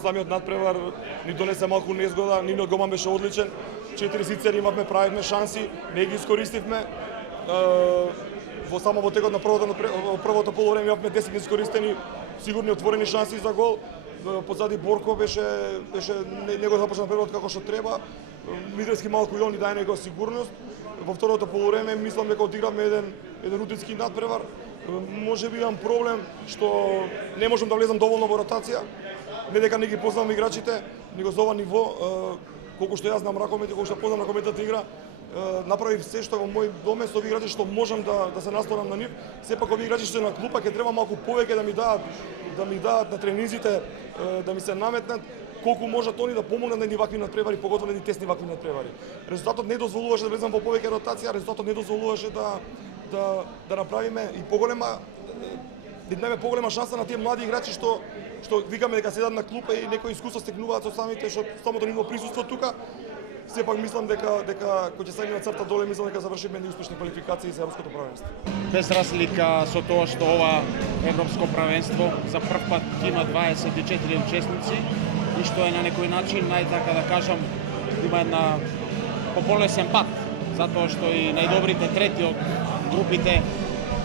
Самиот надпревар ни донесе малку незгода, нивниот голман беше одличен. 4 сицери имавме, правивме шанси, не ги искористивме. Во текот на првото полувреме имавме 10 искористени сигурни отворени шанси за гол. Позади Борко беше не го започна првот како што треба. Мидерски малку и он ни даде некоја сигурност. Во второто полувреме мислам дека одигравме еден рутински надпревар. Можеби имам проблем што не можам да влезам доволно во ротација. Не дека не ги познавам играчите, него за ова ниво, колку што јас знам ракомет и колку што познам ракометната игра, направив се што во мој домен со овие играчи што можам да се наслонам на нив. Сепак овие играчи што се на клупа ќе треба малку повеќе да ми дадат на тренизите, да ми се наметнат колку можат они да помогнат на едни вакви надпревари, поготово на едни тесни вакви надпревари. Резултатот не дозволуваше да влезам во повеќе ротација, резултатот не дозволуваше да направиме и да дадеме поголема шанса на тие млади играчи што викаме дека седат на клупа и некои искуство стекнуваат со самото нивно присуство тука. Сепак мислам дека кога ќе седнеме црта доле, мислам дека завршиме едни успешни квалификации за Европското првенство. Без разлика со тоа што ова Европско првенство за прв пат има 24 учесници и што е на некој начин, така да кажам, има една пополесен пат, затоа што и најдобрите трети од групите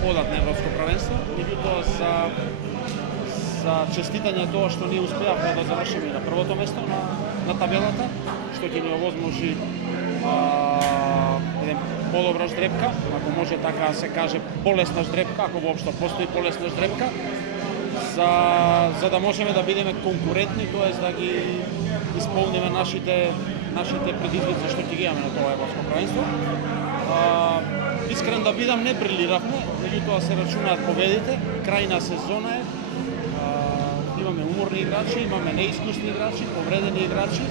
одат на Европско првенство. Меѓутоа за честитање тоа што ние успеавме да завршиме на првото место на табелата, што ќе ни овозможи еден подобра ждрепка, ако може така се каже полесна ждрепка, ако воопшто постои полесна ждрепка, за да можеме да бидеме конкурентни, тоест да ги исполниме нашите предизвици што ќе ги имаме на тоа Европско првенство. Искрен да бидам, не брилиравме, меѓутоа се рачунаат победите, крајна сезона е. Имаме уморни играчи, имаме неискусни играчи, повредени играчи.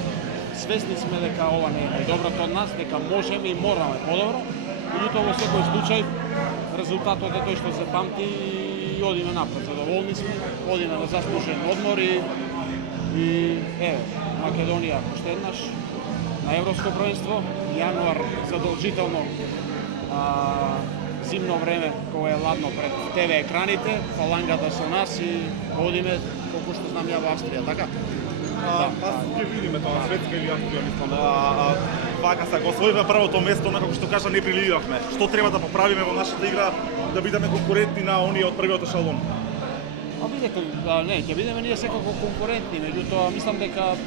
Свесни сме дека ова не е најдоброто од нас, дека можеме и мораме подобро. Меѓутоа во секој случај резултатот е тој што се памти и одиме напред. Задоволни сме, одиме на заслужен одмор и Македонија уште еднаш на Европско првенство, јануар задолжително зимно време кога е ладно пред ТВ екраните, фалангата со нас и одиме колку што знам ја во Австрија, така? Ќе видиме тоа светска или Австрија, мислам. Вака се го освоивме првото место, како што кажа, не прилидавме. Што треба да поправиме во нашата игра да бидеме конкурентни на оние од првиот ешалон? Видете, не, ќе бидеме ние секако конкурентни, меѓутоа мислам дека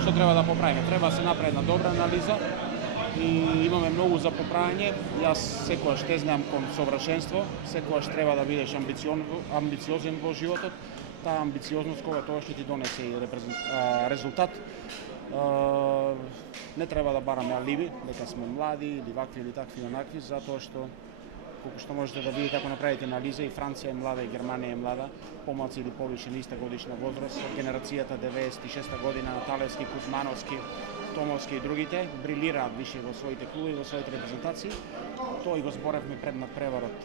што треба да поправиме, треба да се направи една добра анализа и имаме многу за поправање. Јас секогаш тезнеам кон совршенство, секогаш треба да бидеш амбициозен во животот. Таа амбициозност кога тоа ќе ти донесе и резултат. Не треба да бараме алиби, дека сме млади или вакви или такви онакви, затоа што колку што можете да видите ако направите анализа, и Франција е млада, и Германија е млада, помалци или повише на иста годишна возраст, генерацијата 96-та година на Талевски, Кузмановски, Томовски и другите брилираат више во своите клубови, во своите репрезентации. Тоа и го зборевме пред надпреварот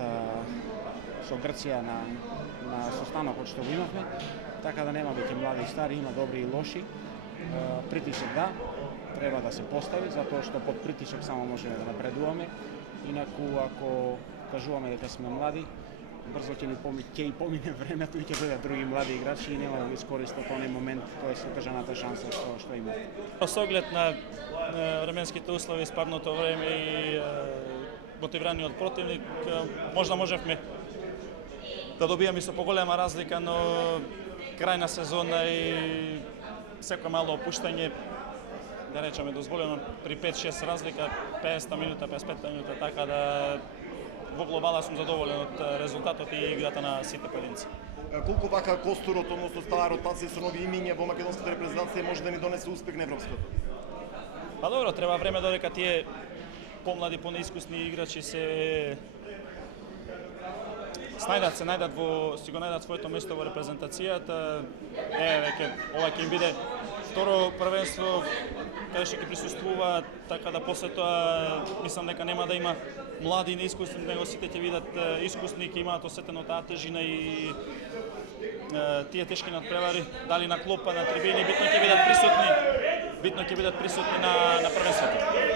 со Грција на состанокот што го имавме, така да нема веќе млади и стари, има добри и лоши. Притисок треба да се постави, затоа што под притисок само можеме да напредуваме. Инаку ако кажуваме дека сме млади, брзо ќе и помине времето и ќе бидат други млади играчи и нема да го искористат тој момент, тој сокажаната шанса што има. Со оглед на временските услови, спадното време и мотивираниот противник, можевме да добиеме со поголема разлика, но крајна сезона и секој мало опуштање, да речеме дозволено при 5-6 разлика, 50 минута, 55 минута, така да во глобала сум задоволен од резултатот и играта на сите поединци. Колку вака костурот, односно таа ротација со нови имиња во македонската репрезентација може да ни донесе успех на европското? Па добро, треба време додека тие помлади, понеискусни играчи се најдат своето место во репрезентацијата. Веќе ова ќе им биде второ првенство каде што ќе присуствува, така да после тоа мислам дека нема да има млади и неискусни, него сите ќе видат искусни, ќе имаат осетено таа тежина и тие тешки надпревари, дали на клопа, на трибини, битно ќе бидат присутни на првенството.